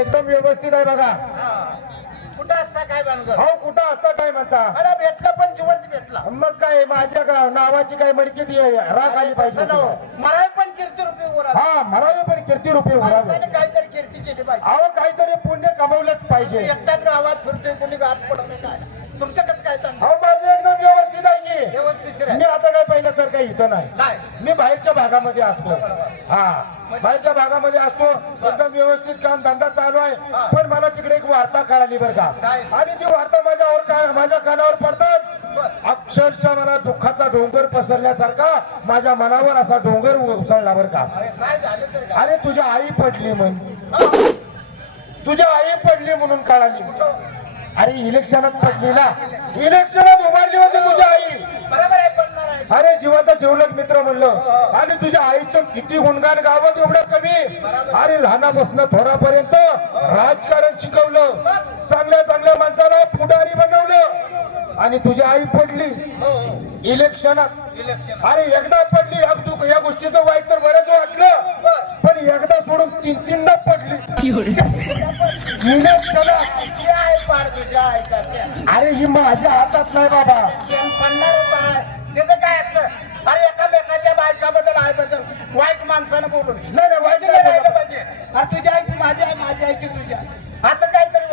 एकदम व्यवस्थित आहे बघा. कुठं असता काय बांधलं? हो कुठं असता काय म्हणता? अरे भेटला पण जिवंत भेटला. मग काय माझ्या नावाची काय मडकी राग आली पाहिजे. मराय पण कीर्ती रुपये वर. हा मरावे पण कीर्ती रुपये उरावे. काहीतरी कीर्ती केली पाहिजे. अहो काहीतरी पुण्य कमवलंच पाहिजे. एकटाच गावात फिरतोय कोणी गाठ पडवणे काय तुमचं कसं काय सांगा? अहो माझं एकदम व्यवस्थित आहे की. व्यवस्थित मी आता काय पहिल्यासारखं इथं नाही. काय मी बाहेरच्या भागामध्ये असतो. हा बाहेरच्या भागामध्ये असतो. एकदम व्यवस्थित काम धंदा चालू आहे. पण मला तिकडे एक वार्ता कळाली बरं का. आणि ती वार्ता माझ्या कानावर पडतात. अक्षरशः मला दुःखाचा डोंगर पसरल्यासारखा माझ्या मनावर असा डोंगर उसळला बरं का. काय झालं? अरे तुझ्या आई पडली तुझ्या आई पडली म्हणून कळाली. अरे इलेक्शनात पडली ना. इलेक्शनात उभारली होती तुझ्या आई. बरोबर आहे पडणार आहे. अरे जीवाचा जीवलग मित्र म्हणलं. आणि तुझ्या आईचं किती गुणगान गावात एवढं कमी. अरे लहानापासून थोरापर्यंत राजकारण शिकवलं. चांगल्या चांगल्या माणसाला पुढारी बनवलं. आणि तुझी आई पडली इलेक्शनात. अरे एकदा पडली. या गोष्टीचं वाईट तर बरंच वाटलं. पण एकदा सोडून तीनदा पडली इलेक्शनात. अरे ही माझ्या हातात नाही बाबा. त्याचं काय असतं? अरे एकामेकाच्या बायकाबद्दल आहे वाईट माणसानं बोलून नाही वाईट नाही राहिलं पाहिजे. अरे तुझी आई ती माझी आहे, माझी आई ती तुझ्या. असं काहीतरी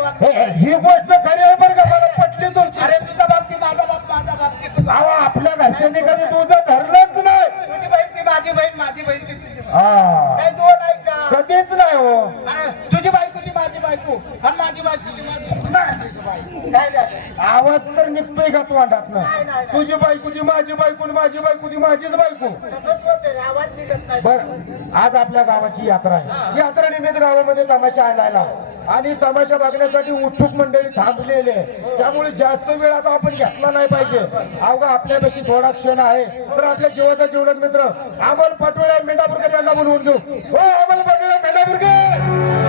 ही गोष्ट खरी आहे बरं का. मला पटली तुमची. अरे तुझा बाप ती माझा बाप माझा बाप ती तुझा. अहो आपल्या घरच्यांनी कधी तुझं धरलंच नाही. तुझी बहीण ती माझी बहीण, माझी बहीण ती तुझी बहीण. हा काही दोन आहे का? कधीच नाही हो. हा, तुझी बायको ती माझी बायको आणि माझी बायको ती माझी बायको. काय झालं? आवाज तर निघतोय का तू अंडात नाही, नाही. तुझी बायको ती माझी बायको माझी बायको ती माझीच बायको. तसंच होतंय, आवाज निघत नाही. बर आज आपल्या गावाची यात्रा आहे. यात्रा निमित्त गावामध्ये तमाशा आणायला आणि तमाशा बघण्यासाठी उत्सुक मंडळी थांबलेले. त्यामुळे जास्त वेळ आता आपण घेतला नाही पाहिजे. अवघा आपल्यापाशी थोडा क्षण आहे. तर आपल्या जीवाचा जीवलग मित्र अमोल पाटोळे मेंढापूरकर यांना बोलवून घेऊ. हो अमोल पाटोळे मेंढापूरकर.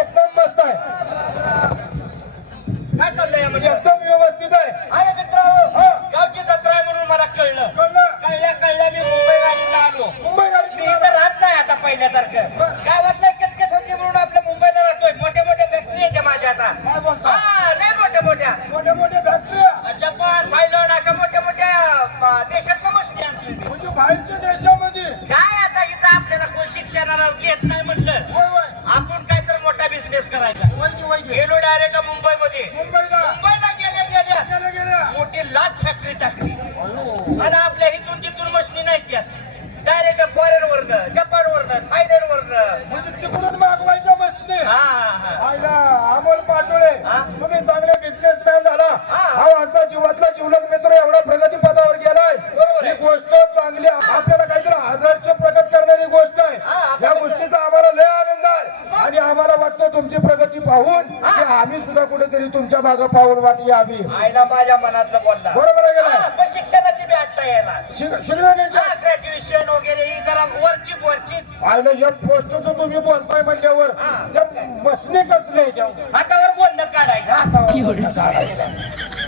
एकदम मस्त आहे. काय चाललंय यामध्ये? एकदम व्यवस्थित आहे. अरे मित्र गावची जत्रा आहे म्हणून मला कळलं. कळल्या मी मुंबई गाडीला आलो. मुंबई मी इथं राहत नाही आता पहिल्यासारखं. गावातलं कटकट होती म्हणून आपल्या मुंबईला राहतोय. मोठ्या मोठ्या फॅक्टरी येते माझ्या आता. काय बोलता? हा नाही मोठ्या मोठ्या मोठ्या मोठ्या फॅक्टऱ्या जपान थायलंड अशा मोठ्या मोठ्या देशात मस्ती आणली. म्हणजे बाहेरच्या देशामध्ये. काय आता इथं आपल्याला कोण शिक्षणाला घेत नाही म्हटलं. आपण काय तर मोठा बिझनेस करायचा. गेलो डायरेक्ट मुंबईमध्ये. मुंबईला गेल्या मोठी लाच फॅक्टरी टाकली. आणि आपल्या इथून तिथून मशनी नाही त्यात डायरेक्ट फॉरेन वरनं जपान वरनं थायलंड वरनं म्हणजे तिकडून मागवायच्या बसने. अमोल पाटोळे तुम्ही चांगले बिझनेसमॅन झाला. हा आमचा जीवातला जीवलग मित्र एवढा प्रगतीपथावर गेलाय. ही गोष्ट चांगली आपल्याला काहीतरी आदर्श प्रकट करणारी गोष्ट आहे. या गोष्टीचा आम्हाला लय आनंद आहे. आणि आम्हाला वाटतं तुमची प्रगती पाहून की आम्ही सुद्धा कुठेतरी तुमच्या मागं पाहून वाट यावी. आईला माझ्या मनातलं बोलला. बरोबर आहे गेला. पण शिक्षणाची बी आता यायला शिक्षणाच्या ग्रॅज्युएशन वगैरे ही जरा वरची आयला या पोस्टचं तुम्ही बोलताय म्हणल्यावर बसणे कसले हातावर गोंधळ काढायचा.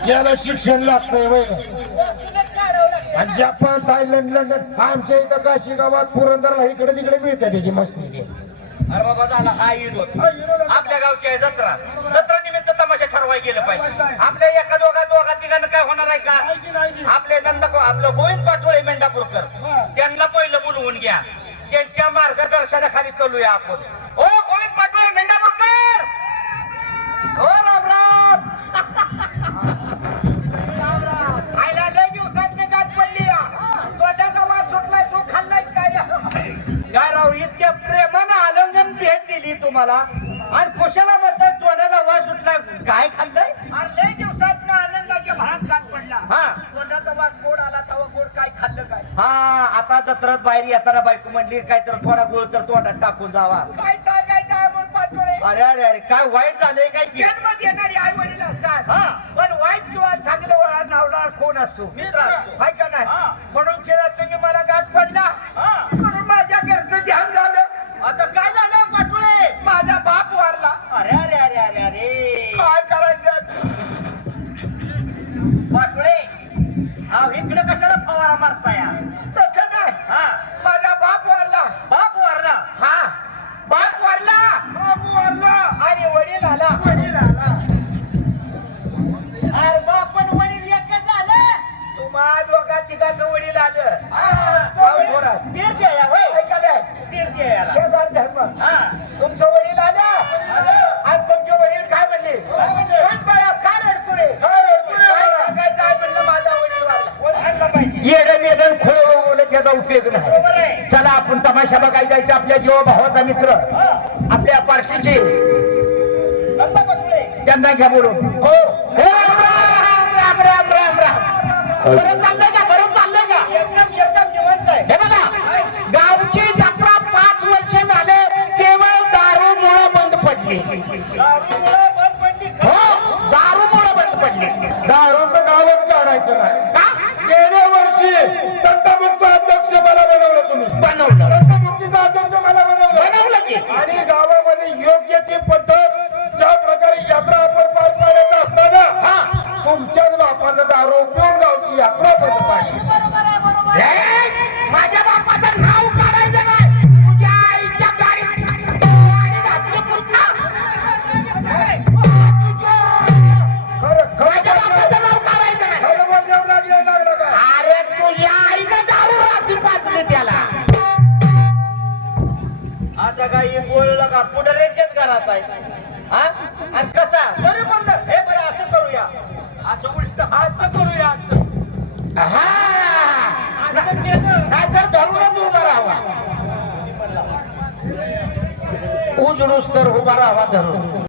याला शिक्षण लागतंय वय. आणि जपान थायलंड लंडन आमच्या इथं काशी गावात पुरंदरला इकडे तिकडे मिळते त्याची मस्ती. अरे बाबा झाला हा विरोध. आपल्या गावची आहे जत्रा. जत्रा निमित्त तमाशा ठरवाय गेलं पाहिजे. आपल्या एका दोघा तिघांना काय होणार आहे का? आपले आपलं गोविंद पाटोळे मेंढापूरकर त्यांना पहिलं बोलवून घ्या. त्यांच्या मार्गदर्शनाखाली चालूया आपण. हो गोविंद पाटोळे मेंढापूरकर. हो राम राम. आयला लय दिवसात गाठ पडली. स्वतःचा वाद सुटलाय तो खाल्लाय काय राव? इतक्या प्रेमानं आलिंगन भेट दिली तुम्हाला आणि कुशाला म्हणतात तोंडाला वास सुटला. काय खाल्लंय? लय दिवसात आनंदाच्या भात गाठ पडला. हा तोंडाचा वास गोड आला तवा गोड काय खाल्लं काय? हा आता जत्रात बाहेर येताना बायको म्हणली काय तर थोडा गोळ तर तोंडात टाकून जावा. काय टाकायचं आहे मग पाटोळे? अरे अरे अरे काय वाईट झालंय काय? जन्मात येणारी आई वडील असतात. पण वाईट किंवा चांगलं वळण नावणार कोण असतो? मित्र हाय का नाही? म्हणून शेळ्यात तुम्ही मला गाठ पडला म्हणून माझ्या घरचं ध्यान झालं. आता काय झालं पाटोळे? माझा बाप वारला. अरे अरे अरे अरे अरे काय करायचं पाटोळे? हा इकडे कशाला फवारा मारताय? तसं नाही. माझा बाप वारला. बाप वारला? हा कार्तिकाचं वडील आलं जोरात. तीर्थ आहे, होय. ऐकायला? तीर्थ आहे याला. शेजार धर्म. हा. तुमचं वडील आलं आणि तुमचे वडील काय म्हणले? कोण बाळा, का रडतो रे? काय सांगायचं आहे म्हणलं, माझा वडील वारला. येडं मेदन खोळ बोलत याचा उपयोग नाही. चला आपण तमाशा बघायला जायचं. आपल्या जीवा भावाचा मित्र आपल्या पार्शीचे त्यांना घ्या बोलून. हो राम राम राम राम. बरं चाललंय का? बरं चाललंय का? एकदम जिवंत आहे. हे बघा, गावची जत्रा 5 वर्ष झाले केवळ दारूमुळे बंद पडली. हो, दारूमुळे बंद पडली. दारूचं गावच काढायचं नाही. का? गेल्या वर्षी दंतमुक्त अध्यक्ष मला बनवलं तुम्ही. बनवलं. दंतमुक्तीचा अध्यक्ष मला बनवलं की. आणि गावामध्ये योग्य ती पद्धत ज्या प्रकारे यात्रा आपण पार पाडायचं असताना तुमच्याच बापानं दारू पिऊन गावची यात्रा बंद पाडली. माझ्या बापाचं नाव काढायचं नाही. तुझ्या आईच्या गाडीत गाडी घातली पुन्हा. माझ्या बापाचं नाव काढायचं नाही. खरं बोलण्यावर लागलं का? अरे तुझ्या आईनं दारू रात्री पाजली त्याला. आता काही बोललं का? पुढाऱ्यांच्याच घरात आहे. हा? आणि कसा? बरे म्हणलं, हे बरं असं करूया, असं उलट असं करूया. हा, काय तर धरूनच उभा राहावा. उजळूस तर उभा राहावा धरून.